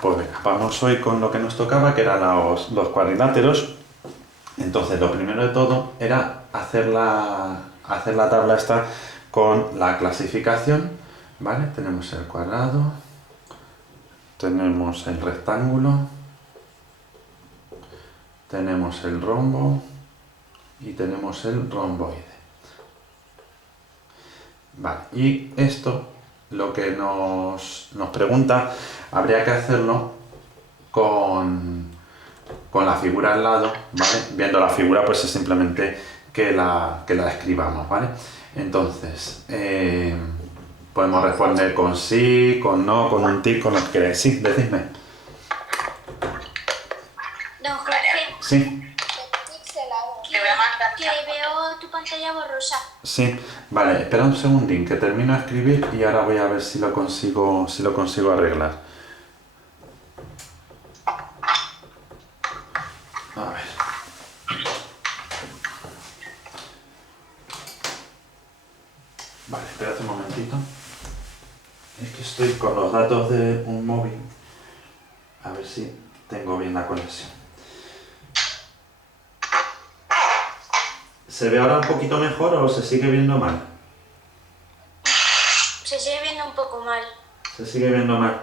pues venga, vamos hoy con lo que nos tocaba, que eran los cuadriláteros. Entonces, lo primero de todo era hacer la tabla esta con la clasificación, ¿vale? Tenemos el cuadrado, tenemos el rectángulo, tenemos el rombo y tenemos el romboide. Vale, y esto, lo que nos pregunta, habría que hacerlo con la figura al lado, ¿vale? Viendo la figura, pues es simplemente que la escribamos, ¿vale? Entonces, podemos responder con sí, con no, con un tic, con lo que queráis. Sí, decidme. Don Jorge. Sí. Que veo tu pantalla borrosa. Sí, vale, espera un segundín, que termino de escribir y ahora voy a ver si lo consigo arreglar. A ver. Vale, espérate un momentito. Es que estoy con los datos de un móvil. A ver si tengo bien la conexión. ¿Se ve ahora un poquito mejor o se sigue viendo mal? Se sigue viendo un poco mal. Se sigue viendo mal.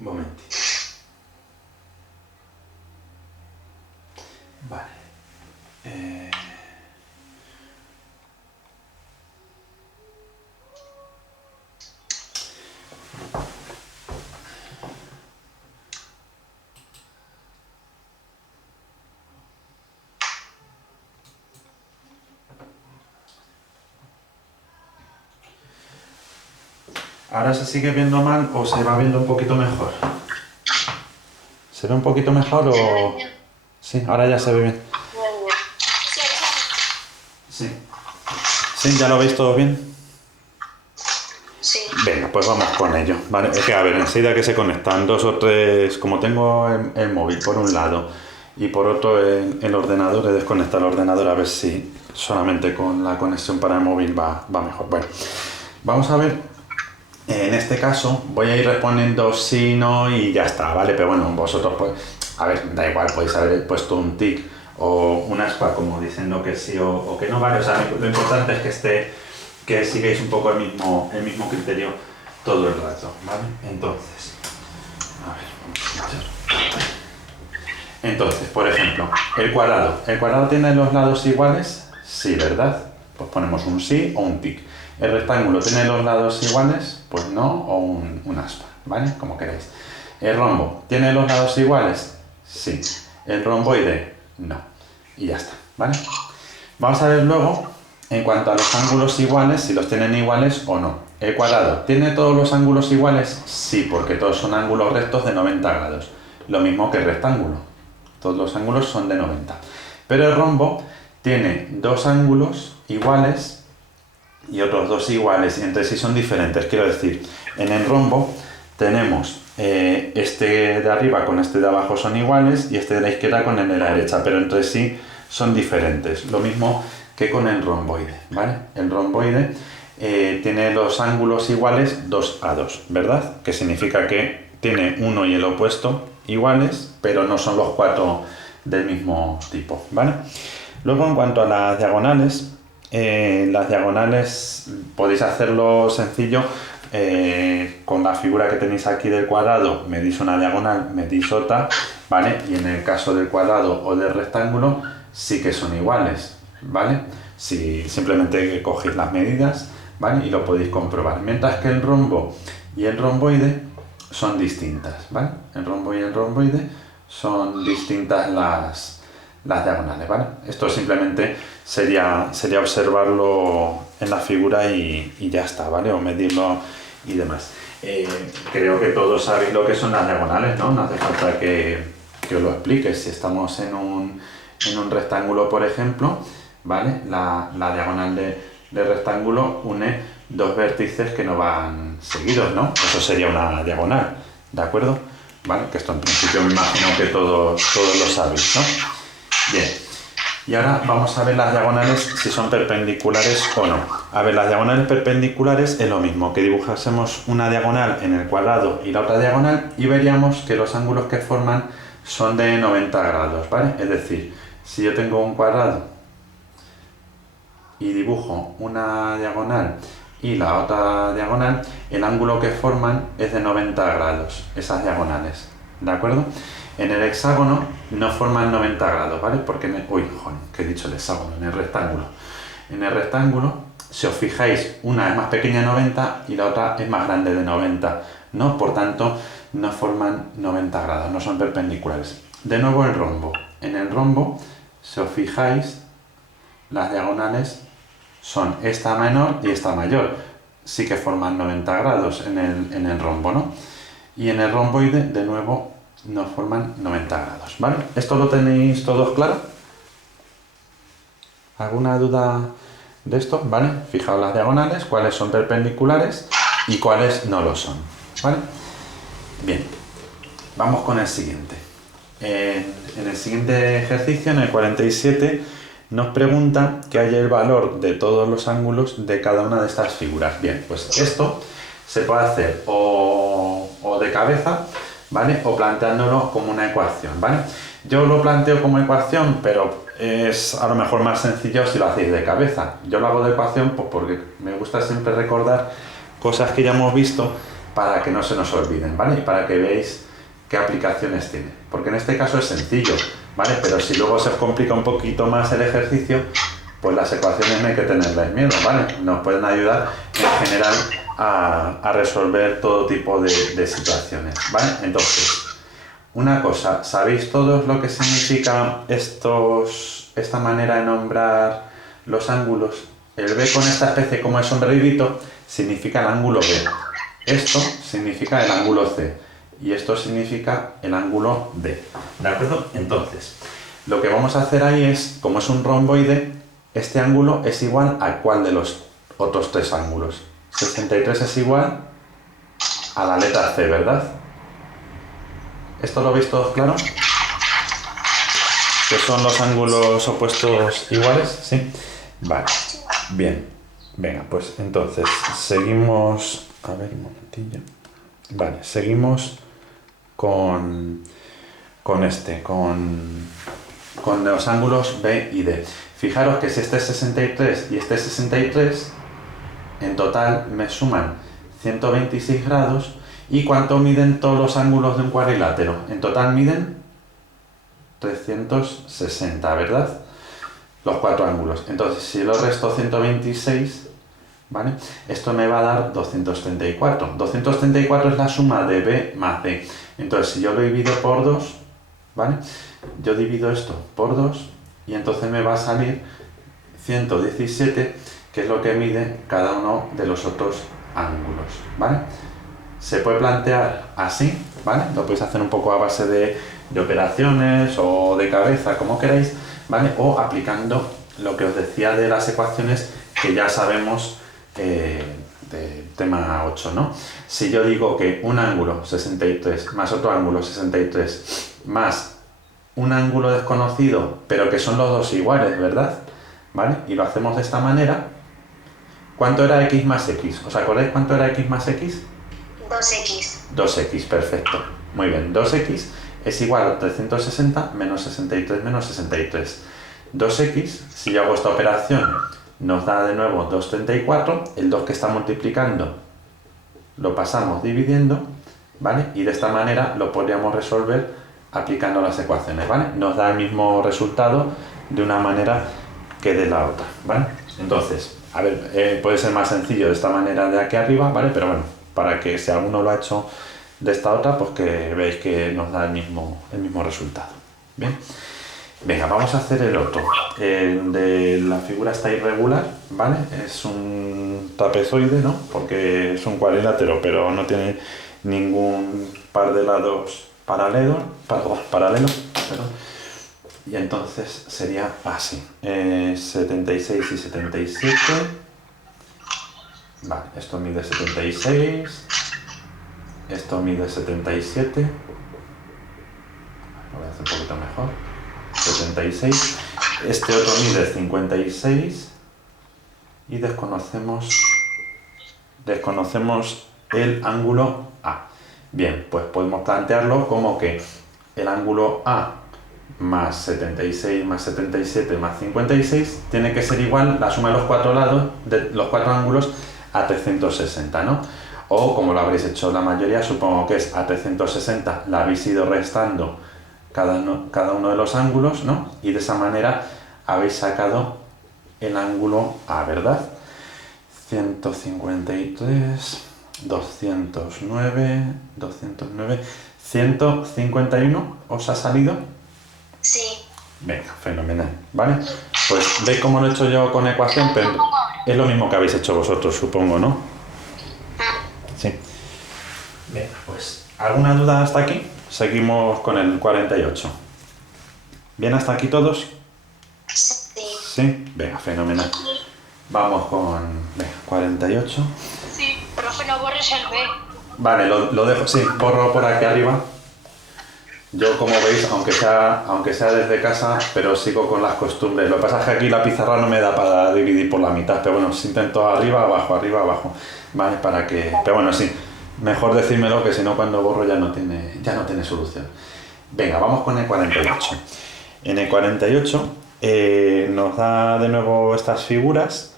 Un momentito. Vale. ¿Ahora se sigue viendo mal o se va viendo un poquito mejor? ¿Se ve un poquito mejor o...? Sí, ahora ya se ve bien. Sí. ¿Sí? ¿Ya lo veis todo bien? Sí. Venga, pues vamos con ello. Vale, es que a ver, enseguida que se conectan 2 o 3, como tengo el móvil por un lado y por otro el ordenador, he desconectado el ordenador a ver si solamente con la conexión para el móvil va mejor. Bueno, vamos a ver. En este caso voy a ir respondiendo sí, no y ya está, ¿vale? Pero bueno, vosotros pues, a ver, da igual, podéis haber puesto un tic o una aspa como diciendo que sí o que no, ¿vale? O sea, lo importante es que sigáis un poco el mismo criterio todo el rato, ¿vale? Entonces, a ver, vamos a echar. Entonces, por ejemplo, el cuadrado. ¿El cuadrado tiene los lados iguales? Sí, ¿verdad? Pues ponemos un sí o un tic. ¿El rectángulo tiene los lados iguales? Pues no, o un aspa, ¿vale? Como queráis. ¿El rombo tiene los lados iguales? Sí. ¿El romboide? No. Y ya está, ¿vale? Vamos a ver luego, en cuanto a los ángulos iguales, si los tienen iguales o no. ¿El cuadrado tiene todos los ángulos iguales? Sí, porque todos son ángulos rectos de 90 grados. Lo mismo que el rectángulo. Todos los ángulos son de 90. Pero el rombo tiene dos ángulos iguales y otros dos iguales, y entre sí son diferentes. Quiero decir, en el rombo tenemos este de arriba con este de abajo son iguales y este de la izquierda con el de la derecha, pero entre sí son diferentes. Lo mismo que con el romboide, ¿vale? El romboide tiene los ángulos iguales 2 a 2, ¿verdad? Que significa que tiene uno y el opuesto iguales, pero no son los cuatro del mismo tipo, ¿vale? Luego, en cuanto a las diagonales podéis hacerlo sencillo. Con la figura que tenéis aquí del cuadrado, medís una diagonal, medís otra, ¿vale? Y en el caso del cuadrado o del rectángulo, sí que son iguales, ¿vale? Si simplemente cogéis las medidas, ¿vale? Y lo podéis comprobar. Mientras que el rombo y el romboide son distintas, ¿vale? El rombo y el romboide son distintas las diagonales, ¿vale? Esto simplemente sería observarlo en la figura y ya está, ¿vale? O medirlo y demás. Creo que todos sabéis lo que son las diagonales, ¿no? No hace falta que os lo explique. Si estamos en un rectángulo, por ejemplo, ¿vale? La diagonal del rectángulo une dos vértices que no van seguidos, ¿no? Eso sería una diagonal, ¿de acuerdo? ¿Vale? Que esto en principio me imagino que todos lo sabéis, ¿no? Bien. Y ahora vamos a ver las diagonales si son perpendiculares o no. A ver, las diagonales perpendiculares es lo mismo que dibujásemos una diagonal en el cuadrado y la otra diagonal y veríamos que los ángulos que forman son de 90 grados, ¿vale? Es decir, si yo tengo un cuadrado y dibujo una diagonal y la otra diagonal, el ángulo que forman es de 90 grados, esas diagonales, ¿de acuerdo? En el hexágono no forman 90 grados, ¿vale? Porque uy, joder, ¿qué he dicho el hexágono? En el rectángulo. En el rectángulo, si os fijáis, una es más pequeña de 90 y la otra es más grande de 90, ¿no? Por tanto, no forman 90 grados, no son perpendiculares. De nuevo el rombo. En el rombo, si os fijáis, las diagonales son esta menor y esta mayor. Sí que forman 90 grados en el rombo, ¿no? Y en el romboide, de nuevo, no forman 90 grados, ¿vale? ¿Esto lo tenéis todos claro? ¿Alguna duda de esto? ¿Vale? Fijaos las diagonales, cuáles son perpendiculares y cuáles no lo son, ¿vale? Bien, vamos con el siguiente. En el siguiente ejercicio, en el 47, nos pregunta que haya el valor de todos los ángulos de cada una de estas figuras. Bien, pues esto se puede hacer o de cabeza, ¿vale? O planteándolo como una ecuación, ¿vale? Yo lo planteo como ecuación, pero es a lo mejor más sencillo si lo hacéis de cabeza. Yo lo hago de ecuación pues porque me gusta siempre recordar cosas que ya hemos visto para que no se nos olviden, ¿vale? Y para que veáis qué aplicaciones tiene. Porque en este caso es sencillo, ¿vale? Pero si luego se os complica un poquito más el ejercicio, pues las ecuaciones no hay que tenerles miedo, ¿vale? Nos pueden ayudar en general a resolver todo tipo de situaciones, ¿vale? Entonces, una cosa, ¿sabéis todos lo que significa esta manera de nombrar los ángulos? El B con esta especie como de sombreadito significa el ángulo B. Esto significa el ángulo C. Y esto significa el ángulo D. ¿De acuerdo? Entonces, lo que vamos a hacer ahí es, como es un romboide, este ángulo es igual a cuál de los otros tres ángulos. 63 es igual a la letra C, ¿verdad? ¿Esto lo veis todos claro? ¿Que son los ángulos opuestos iguales? ¿Sí? Vale. Bien. Venga, pues entonces seguimos... A ver, un momentillo. Vale, seguimos con los ángulos B y D. Fijaros que si este es 63 y este es 63, en total me suman 126 grados. ¿Y cuánto miden todos los ángulos de un cuadrilátero? En total miden 360, ¿verdad? Los cuatro ángulos. Entonces, si lo resto 126, ¿vale? Esto me va a dar 234. 234 es la suma de B más D. Entonces, si yo lo divido por 2, ¿vale? Yo divido esto por 2 y entonces me va a salir 117, que es lo que mide cada uno de los otros ángulos, ¿vale? Se puede plantear así, ¿vale? Lo podéis hacer un poco a base de operaciones o de cabeza, como queráis, ¿vale? O aplicando lo que os decía de las ecuaciones que ya sabemos de tema 8, ¿no? Si yo digo que un ángulo 63 más otro ángulo 63 más un ángulo desconocido, pero que son los dos iguales, ¿verdad? ¿Vale? Y lo hacemos de esta manera. ¿Cuánto era x más x? ¿Os acordáis cuánto era x más x? 2x. 2x, perfecto. Muy bien, 2x es igual a 360 menos 63 menos 63. 2x, si yo hago esta operación, nos da de nuevo 234. El 2 que está multiplicando lo pasamos dividiendo, ¿vale? Y de esta manera lo podríamos resolver aplicando las ecuaciones, ¿vale? Nos da el mismo resultado de una manera que de la otra, ¿vale? Entonces, a ver, puede ser más sencillo de esta manera de aquí arriba, ¿vale? Pero bueno, para que si alguno lo ha hecho de esta otra, pues que veáis que nos da el mismo resultado. Bien, venga, vamos a hacer el otro. El de la figura está irregular, ¿vale? Es un trapezoide, ¿no? Porque es un cuadrilátero, pero no tiene ningún par de lados paralelos, perdón. Y entonces sería así. 76 y 77. Vale, esto mide 76, esto mide 77, lo voy a hacer un poquito mejor, 76, Este otro mide 56 y desconocemos el ángulo A. Bien, pues podemos plantearlo como que el ángulo A más 76 más 77 más 56 tiene que ser igual la suma de los cuatro lados, de los cuatro ángulos, a 360, ¿no? O como lo habréis hecho la mayoría, supongo que es a 360, la habéis ido restando cada uno de los ángulos, ¿no? Y de esa manera habéis sacado el ángulo A, ¿verdad? 153, 209, 151, ¿os ha salido? Sí. Venga, fenomenal, ¿vale? Pues veis cómo lo he hecho yo con ecuación, pero es lo mismo que habéis hecho vosotros, supongo, ¿no? Sí. Venga, pues, ¿alguna duda hasta aquí? Seguimos con el 48. ¿Bien hasta aquí todos? Sí. Sí, venga, fenomenal. Vamos con 48. Sí, profe, no borres el B. Vale, lo dejo, sí, borro por aquí arriba. Yo, como veis, aunque sea desde casa, pero sigo con las costumbres. Lo que pasa es que aquí la pizarra no me da para dividir por la mitad, pero bueno, si intento arriba, abajo, ¿vale? Pero bueno, sí, mejor decírmelo, que si no cuando borro ya no tiene solución. Venga, vamos con el 48. En el 48 nos da de nuevo estas figuras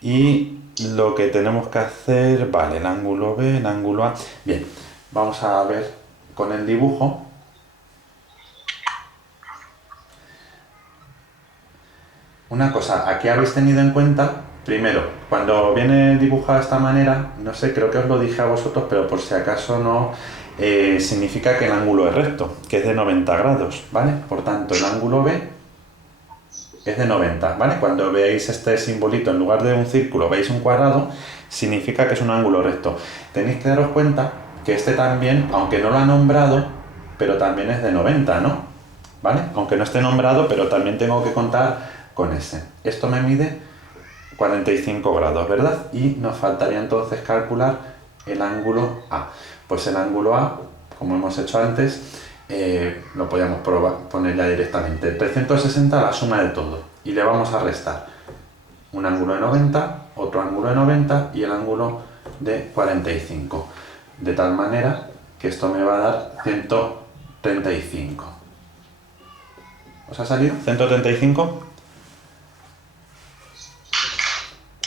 y lo que tenemos que hacer, vale, el ángulo B, el ángulo A. Bien, vamos a ver con el dibujo. Una cosa, aquí habéis tenido en cuenta, primero, cuando viene dibujado de esta manera, no sé, creo que os lo dije a vosotros, pero por si acaso no, significa que el ángulo es recto, que es de 90 grados, ¿vale? Por tanto, el ángulo B es de 90, ¿vale? Cuando veáis este simbolito, en lugar de un círculo, veis un cuadrado, significa que es un ángulo recto. Tenéis que daros cuenta que este también, aunque no lo ha nombrado, pero también es de 90, ¿no? ¿Vale? Aunque no esté nombrado, pero también tengo que contar con ese. Esto me mide 45 grados, ¿verdad? Y nos faltaría entonces calcular el ángulo A. Pues el ángulo A, como hemos hecho antes, lo podíamos poner ya directamente. 360 la suma de todo. Y le vamos a restar un ángulo de 90, otro ángulo de 90 y el ángulo de 45. De tal manera que esto me va a dar 135. ¿Os ha salido? ¿135?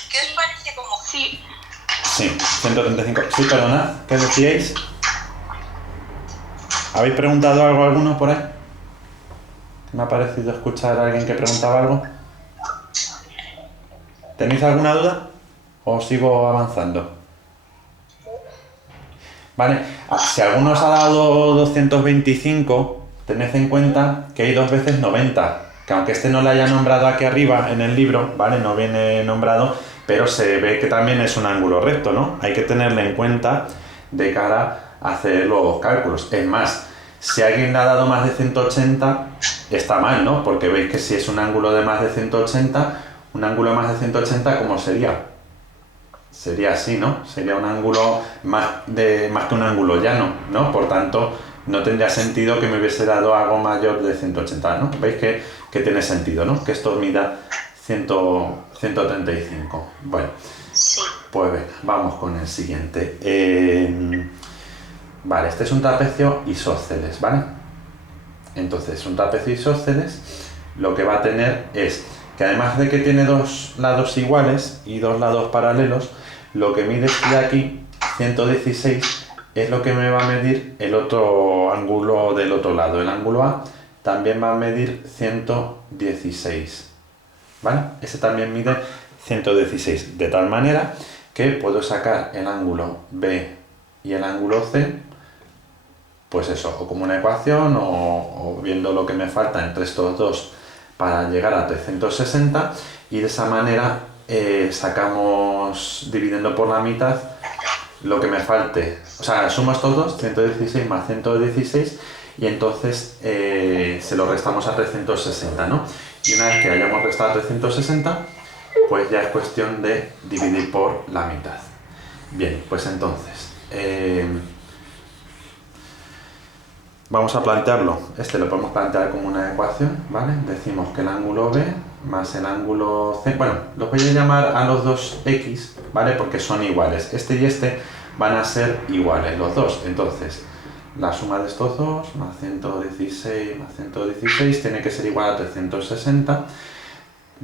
¿Qué os parece como? Sí. Sí, 135. Sí, perdonad, ¿qué decíais? ¿Habéis preguntado algo alguno por ahí? ¿Me ha parecido escuchar a alguien que preguntaba algo? ¿Tenéis alguna duda? ¿O sigo avanzando? Vale, si alguno os ha dado 225, tened en cuenta que hay 2 veces 90, que aunque este no lo haya nombrado aquí arriba en el libro, ¿vale? No viene nombrado, pero se ve que también es un ángulo recto, ¿no? Hay que tenerle en cuenta de cara a hacer los cálculos. Es más, si alguien le ha dado más de 180, está mal, ¿no? Porque veis que si es un ángulo de más de 180, un ángulo de más de 180, ¿cómo sería? Sería así, ¿no? Sería un ángulo más que un ángulo llano, ¿no? Por tanto, no tendría sentido que me hubiese dado algo mayor de 180, ¿no? Veis que tiene sentido, ¿no? Que esto mida 135. Bueno, Sí. pues venga, vamos con el siguiente. Vale, este es un trapecio isósceles, ¿vale? Entonces, un trapecio isósceles lo que va a tener es que además de que tiene dos lados iguales y dos lados paralelos, lo que mide este de aquí, 116, es lo que me va a medir el otro ángulo del otro lado. El ángulo A también va a medir 116, ¿vale? Ese también mide 116, de tal manera que puedo sacar el ángulo B y el ángulo C, pues eso, o como una ecuación o viendo lo que me falta entre estos dos para llegar a 360, y de esa manera sacamos, dividiendo por la mitad, lo que me falte. O sea, sumo estos dos, 116 más 116, y entonces se lo restamos a 360, ¿no? Y una vez que hayamos restado a 360, pues ya es cuestión de dividir por la mitad. Bien, pues entonces, vamos a plantearlo. Este lo podemos plantear como una ecuación, ¿vale? Decimos que el ángulo B más el ángulo C, bueno, los voy a llamar a los dos X, ¿vale? Porque son iguales. Este y este van a ser iguales, los dos. Entonces, la suma de estos dos, más 116 más 116, tiene que ser igual a 360.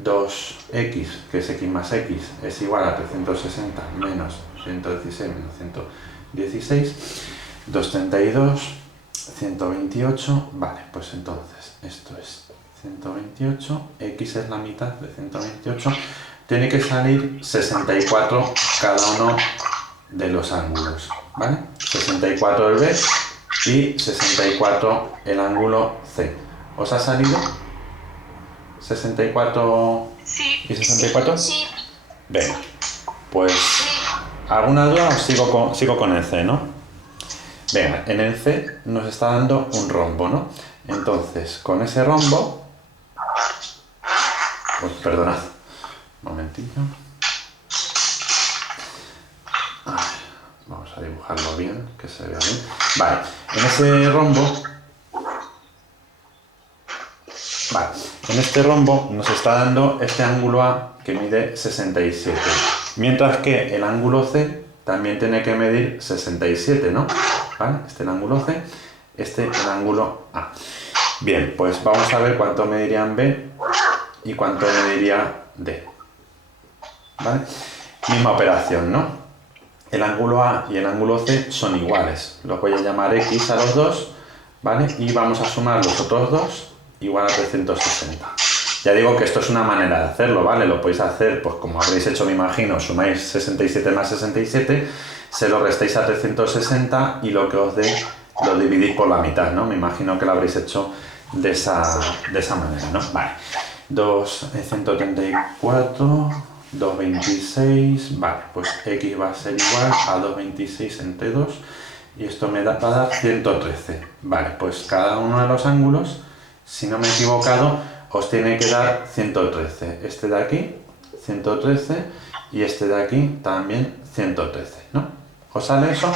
2x, que es x más x, es igual a 360 menos 116 menos 116. 232, 128, vale, pues entonces esto es 128, x es la mitad de 128, tiene que salir 64 cada uno de los ángulos, ¿vale? 64 el B y 64 el ángulo C. ¿Os ha salido? 64 Sí. y 64. Sí. Venga, pues ¿alguna duda? Os sigo con el C, ¿no? Venga, en el C nos está dando un rombo, ¿no? Entonces, con ese rombo... Pues perdonad, un momentillo. A ver, vamos a dibujarlo bien, que se vea bien. Vale, en ese rombo... Vale, en este rombo nos está dando este ángulo A que mide 67, mientras que el ángulo C también tiene que medir 67, ¿no? ¿Vale? Este el ángulo C, este el ángulo A. Bien, pues vamos a ver cuánto medirían B y cuánto mediría D. ¿Vale? Misma operación, ¿no? El ángulo A y el ángulo C son iguales. Los voy a llamar X a los dos, ¿vale? Y vamos a sumar los otros dos igual a 360. Ya digo que esto es una manera de hacerlo, ¿vale? Lo podéis hacer, pues como habréis hecho, me imagino, sumáis 67 más 67, se lo restáis a 360 y lo que os dé lo dividís por la mitad, ¿no? Me imagino que lo habréis hecho de esa manera, ¿no? Vale. 134, 226, vale, pues X va a ser igual a 226 entre 2 y esto me va a dar 113. Vale, pues cada uno de los ángulos, si no me he equivocado, os tiene que dar 113. Este de aquí, 113, y este de aquí también 113, ¿no? ¿Os sale eso?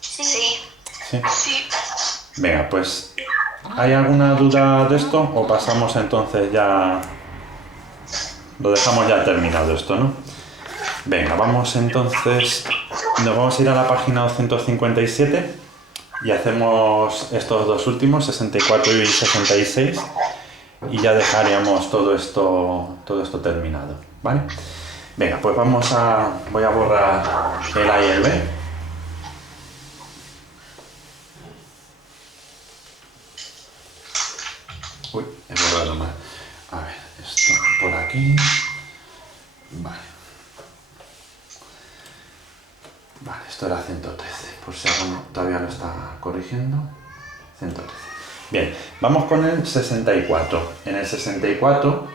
Sí. Sí. Sí. Venga, pues, ¿hay alguna duda de esto? ¿O pasamos entonces ya... Lo dejamos ya terminado esto, ¿no? Venga, vamos entonces... Nos vamos a ir a la página 257 y hacemos estos dos últimos, 64 y 66, y ya dejaríamos todo esto terminado, ¿vale? Venga, pues voy a borrar el A y el B. Uy, he borrado mal. A ver, esto por aquí. Vale. Vale, esto era 113, por si alguno todavía lo está corrigiendo. 113. Bien, vamos con el 64. En el 64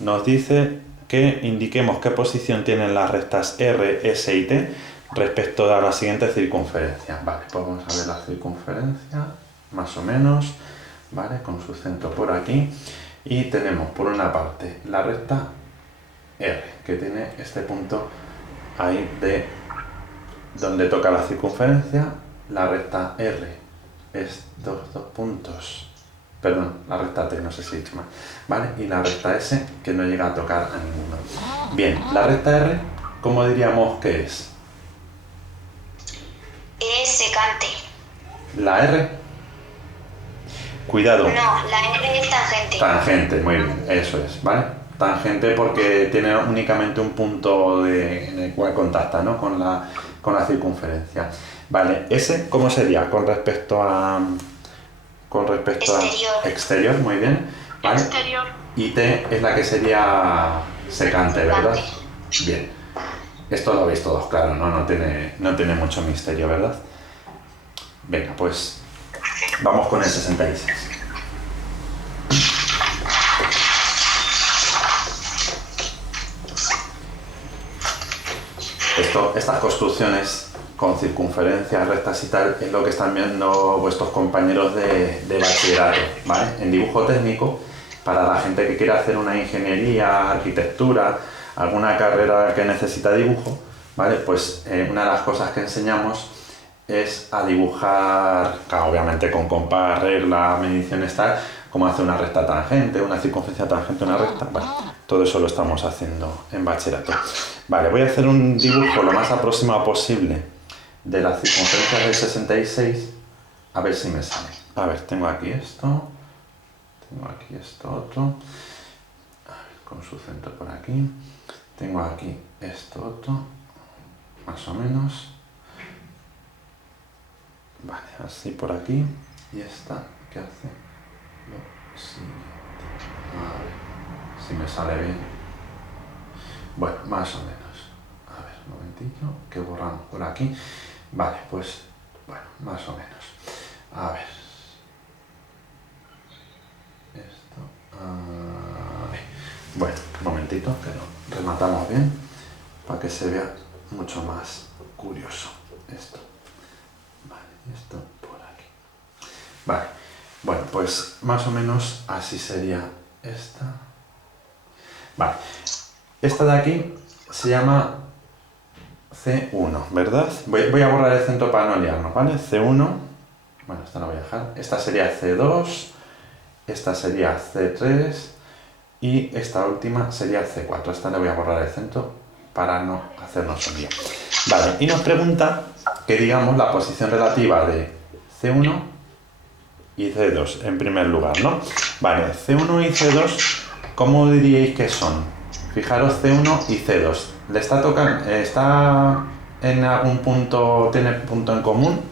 nos dice que indiquemos qué posición tienen las rectas R, S y T respecto a la siguiente circunferencia. Vale, pues vamos a ver la circunferencia, más o menos, ¿vale? Con su centro por aquí. Y tenemos por una parte la recta R, que tiene este punto ahí de donde toca la circunferencia. La recta R, estos dos puntos, perdón, la recta T, no sé si he dicho mal, ¿vale? Y la recta S, que no llega a tocar a ninguno. Bien, la recta R, ¿cómo diríamos que es? Es secante. La R, cuidado. No, la R es tangente. Tangente, muy bien, eso es, ¿vale? Tangente porque tiene únicamente un punto en el cual contacta, ¿no? con la circunferencia. Vale, S, ¿cómo sería con respecto a Exterior. exterior? Muy bien, ¿vale? Exterior. Y T es la que sería secante, ¿verdad? Bien. Esto lo veis todos claro, ¿no? No tiene mucho misterio, ¿verdad? Venga, pues vamos con el 66. Estas construcciones con circunferencias, rectas y tal, es lo que están viendo vuestros compañeros de bachillerato, ¿vale? En dibujo técnico, para la gente que quiere hacer una ingeniería, arquitectura, alguna carrera que necesita dibujo, ¿vale? Pues una de las cosas que enseñamos es a dibujar, claro, obviamente con compás, regla, mediciones tal, como hacer una recta tangente, una circunferencia tangente, una recta. Vale, todo eso lo estamos haciendo en bachillerato. Vale, voy a hacer un dibujo lo más aproximado posible de la circunferencia del 66, a ver si me sale. A ver, tengo aquí esto otro, a ver, con su centro por aquí, tengo aquí esto otro, más o menos. Vale, así por aquí. Y esta, ¿qué hace? Lo siguiente. A ver si me sale bien. Bueno, más o menos. A ver, un momentillo, que borramos por aquí. Vale, pues, bueno, más o menos. A ver. Esto. Bueno, un momentito, que lo rematamos bien, para que se vea mucho más curioso esto. Esto por aquí. Vale, bueno, pues más o menos así sería esta. Vale, esta de aquí se llama C1, ¿verdad? Voy a borrar el centro para no liarnos, ¿vale? C1, bueno, esta la voy a dejar. Esta sería C2, esta sería C3 y esta última sería C4. Esta le voy a borrar el centro para no hacernos un lío. Vale, y nos pregunta que digamos la posición relativa de C1 y C2 en primer lugar, ¿no? Vale, C1 y C2, ¿cómo diríais que son? Fijaros C1 y C2. ¿Le está tocando, está en algún punto, tiene punto en común?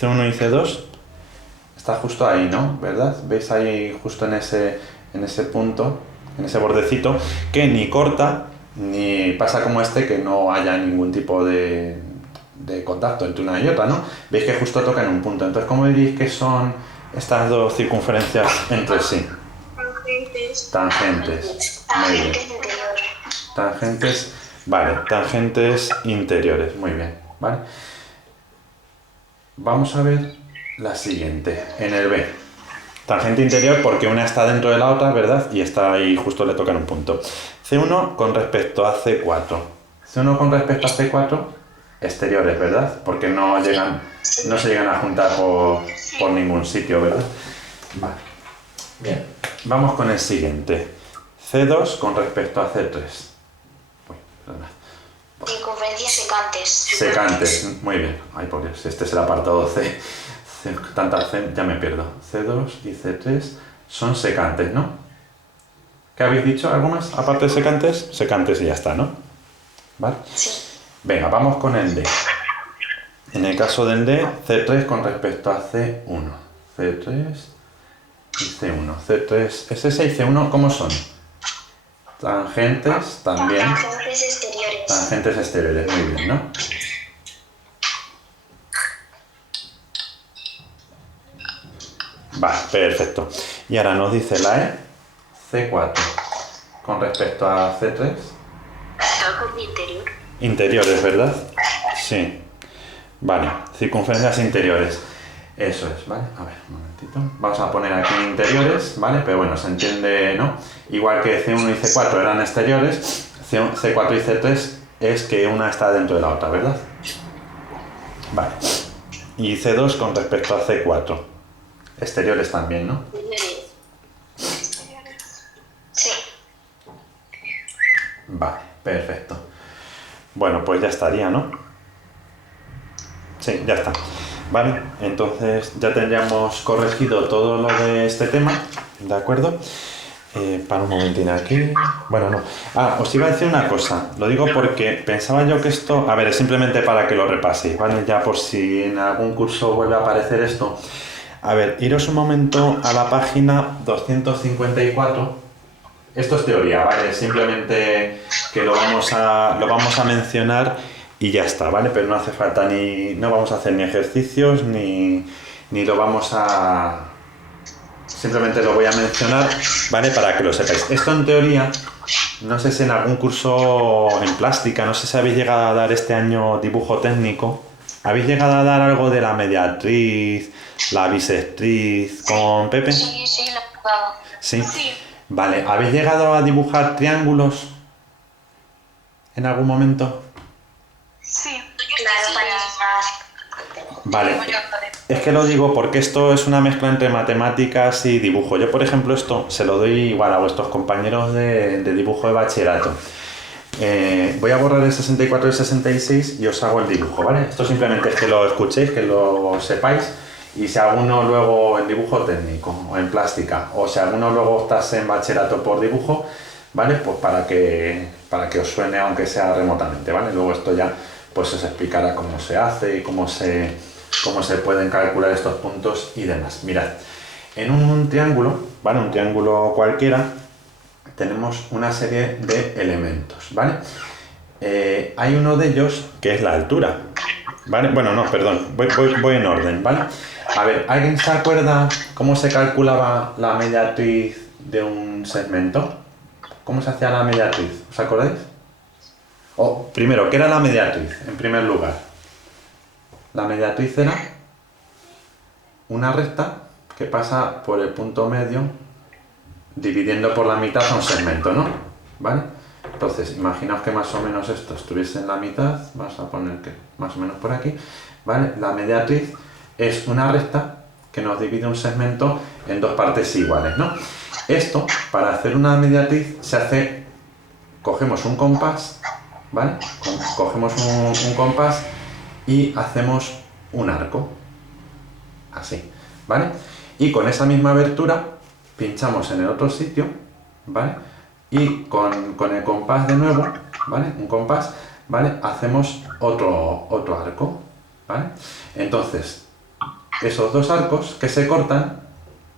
C1 y C2. Está justo ahí, ¿no? ¿Verdad? ¿Veis ahí justo en ese punto, en ese bordecito, que ni corta, ni pasa como este, que no haya ningún tipo de contacto entre una y otra, ¿no? Veis que justo tocan un punto. Entonces, ¿cómo diréis que son estas dos circunferencias entre sí? Tangentes. Muy bien. Tangentes, vale, tangentes interiores, muy bien, ¿vale? Vamos a ver la siguiente, en el B. Tangente interior porque una está dentro de la otra, ¿verdad? Y está ahí, justo le tocan un punto. C1 con respecto a C4. C1 con respecto a C4, exteriores, ¿verdad? Porque no se llegan a juntar por ningún sitio, ¿verdad? Vale. Bien, vamos con el siguiente. C2 con respecto a C3. Uy, perdona. Circunferencias secantes. Secantes, muy bien. Ay, por Dios, este es el apartado C. Tantas C, ya me pierdo. C2 y C3 son secantes, ¿no? ¿Qué habéis dicho? ¿Algo más? Aparte de secantes, secantes y ya está, ¿no? ¿Vale? Sí. Venga, vamos con el D. En el caso del D, C3 con respecto a C1. C3 y C1. C3, S6 y C1, ¿cómo son? Tangentes también. Tangentes exteriores. Tangentes exteriores, muy bien, ¿no? Vale, perfecto. Y ahora nos dice la E, C4. Con respecto a C3. Tangente interior. Interiores, ¿verdad? Sí. Vale, circunferencias interiores. Eso es, ¿vale? A ver, un momentito. Vamos a poner aquí interiores, ¿vale? Pero bueno, se entiende, ¿no? Igual que C1 y C4 eran exteriores, C4 y C3 es que una está dentro de la otra, ¿verdad? Vale. Y C2 con respecto a C4. Exteriores también, ¿no? Sí. Vale, perfecto. Bueno, pues ya estaría, ¿no? Sí, ya está. Vale, entonces ya tendríamos corregido todo lo de este tema, ¿de acuerdo? Para un momentín aquí. Bueno, no. Ah, os iba a decir una cosa. Lo digo porque pensaba yo que esto... A ver, es simplemente para que lo repaséis, ¿vale? Ya por si en algún curso vuelve a aparecer esto. A ver, iros un momento a la página 254. Esto es teoría, ¿vale? Simplemente que lo vamos a mencionar y ya está, ¿vale? Pero no hace falta no vamos a hacer ni ejercicios ni lo vamos a... Simplemente lo voy a mencionar, ¿vale? Para que lo sepáis. Esto en teoría, no sé si en algún curso en plástica, no sé si habéis llegado a dar este año dibujo técnico. ¿Habéis llegado a dar algo de la mediatriz, la bisectriz con Pepe? Sí, lo he jugado. Sí. Sí. Vale, ¿habéis llegado a dibujar triángulos en algún momento? Sí. Claro, para Vale, es que lo digo porque esto es una mezcla entre matemáticas y dibujo. Yo, por ejemplo, esto se lo doy igual a vuestros compañeros de dibujo de bachillerato. Voy a borrar el 64 y el 66 y os hago el dibujo, ¿vale? Esto simplemente es que lo escuchéis, que lo sepáis, y si alguno luego en dibujo técnico o en plástica, o si alguno luego estás en bachillerato por dibujo, ¿vale? Pues para que os suene aunque sea remotamente, ¿vale? Luego esto ya pues os explicará cómo se hace y cómo se pueden calcular estos puntos y demás. Mirad, en un triángulo, ¿vale? Un triángulo cualquiera, tenemos una serie de elementos, ¿vale? Hay uno de ellos que es la altura, ¿vale? Bueno, no, perdón, voy en orden, ¿vale? A ver, ¿alguien se acuerda cómo se calculaba la mediatriz de un segmento? ¿Cómo se hacía la mediatriz? ¿Os acordáis? Primero, ¿qué era la mediatriz, en primer lugar? La mediatriz era una recta que pasa por el punto medio dividiendo por la mitad a un segmento, ¿no? ¿Vale? Entonces, imaginaos que más o menos esto estuviese en la mitad, vamos a poner que más o menos por aquí, ¿vale? La mediatriz es una recta que nos divide un segmento en dos partes iguales, ¿no? Esto, para hacer una mediatriz, se hace, cogemos un compás, ¿vale? Cogemos un compás y hacemos un arco, así, ¿vale? Y con esa misma abertura pinchamos en el otro sitio, ¿vale? Y con el compás de nuevo, ¿vale? Un compás, ¿vale? Hacemos otro arco, ¿vale? Entonces, esos dos arcos que se cortan,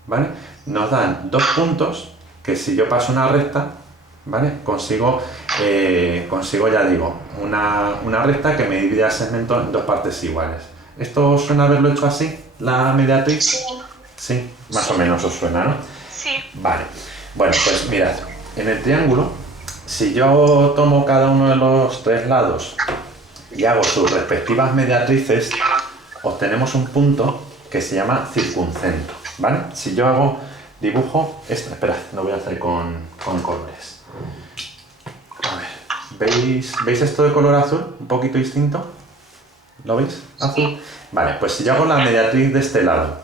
¿vale? Nos dan dos puntos que si yo paso una recta, ¿vale? Consigo, ya digo, una recta que me divide el segmento en dos partes iguales. ¿Esto suena haberlo hecho así, la mediatriz? Sí. Sí, más o menos os suena, ¿no? Sí. Vale. Bueno, pues mirad, en el triángulo, si yo tomo cada uno de los tres lados y hago sus respectivas mediatrices, obtenemos un punto que se llama circuncentro, ¿vale? Si yo dibujo esto, esperad, lo voy a hacer con colores. A ver, ¿veis esto de color azul? Un poquito distinto. ¿Lo veis? Azul. Sí. Vale, pues si yo hago la mediatriz de este lado,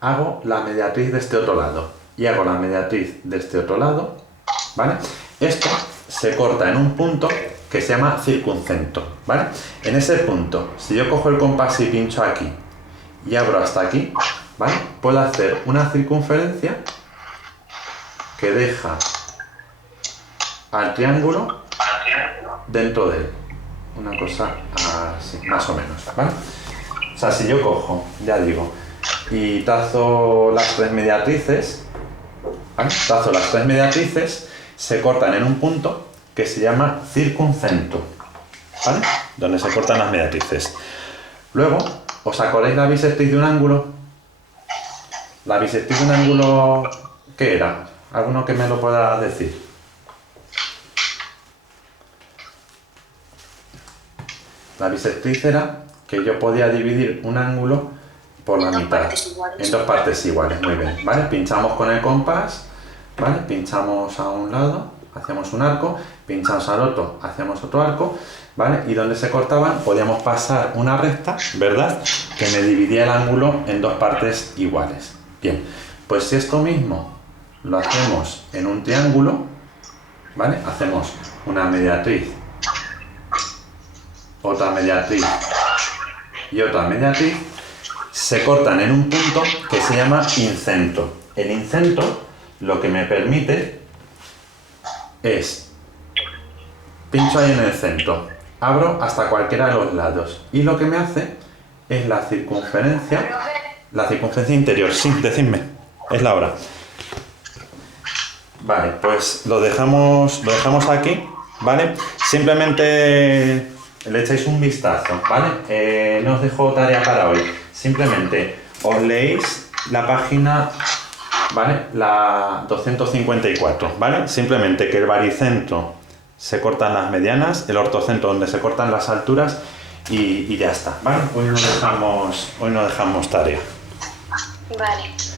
hago la mediatriz de este otro lado y hago la mediatriz de este otro lado, ¿vale? Esto se corta en un punto que se llama circuncentro, ¿vale? En ese punto, si yo cojo el compás y pincho aquí y abro hasta aquí, ¿vale? Puedo hacer una circunferencia que deja al triángulo dentro de él. Una cosa así, más o menos, ¿vale? O sea, si yo cojo, ya digo, y trazo las tres mediatrices, ¿vale? Trazo las tres mediatrices, se cortan en un punto que se llama circuncentro, ¿vale? Donde se cortan las mediatrices. Luego, ¿os acordáis la bisectriz de un ángulo? La bisectriz de un ángulo, ¿qué era? ¿Alguno que me lo pueda decir? La bisectriz era que yo podía dividir un ángulo por la mitad, en dos partes iguales, muy bien, ¿vale? Pinchamos con el compás, ¿vale? Pinchamos a un lado, hacemos un arco, pinchamos al otro, hacemos otro arco, ¿vale? Y donde se cortaban podíamos pasar una recta, ¿verdad? Que me dividía el ángulo en dos partes iguales. Bien, pues si esto mismo lo hacemos en un triángulo, ¿vale? Hacemos una mediatriz, otra mediatriz y otra mediatriz, se cortan en un punto que se llama incentro. El incentro lo que me permite es, pincho ahí en el centro, abro hasta cualquiera de los lados y lo que me hace es la circunferencia interior. Sí, decidme, es la hora. Vale, pues lo dejamos aquí, ¿vale? Simplemente le echáis un vistazo, ¿vale? No os dejo tarea para hoy. Simplemente os leéis la página, ¿vale? La 254, ¿vale? Simplemente que el baricentro se cortan las medianas, el ortocentro donde se cortan las alturas y ya está, ¿vale? Hoy no dejamos tarea. Vale.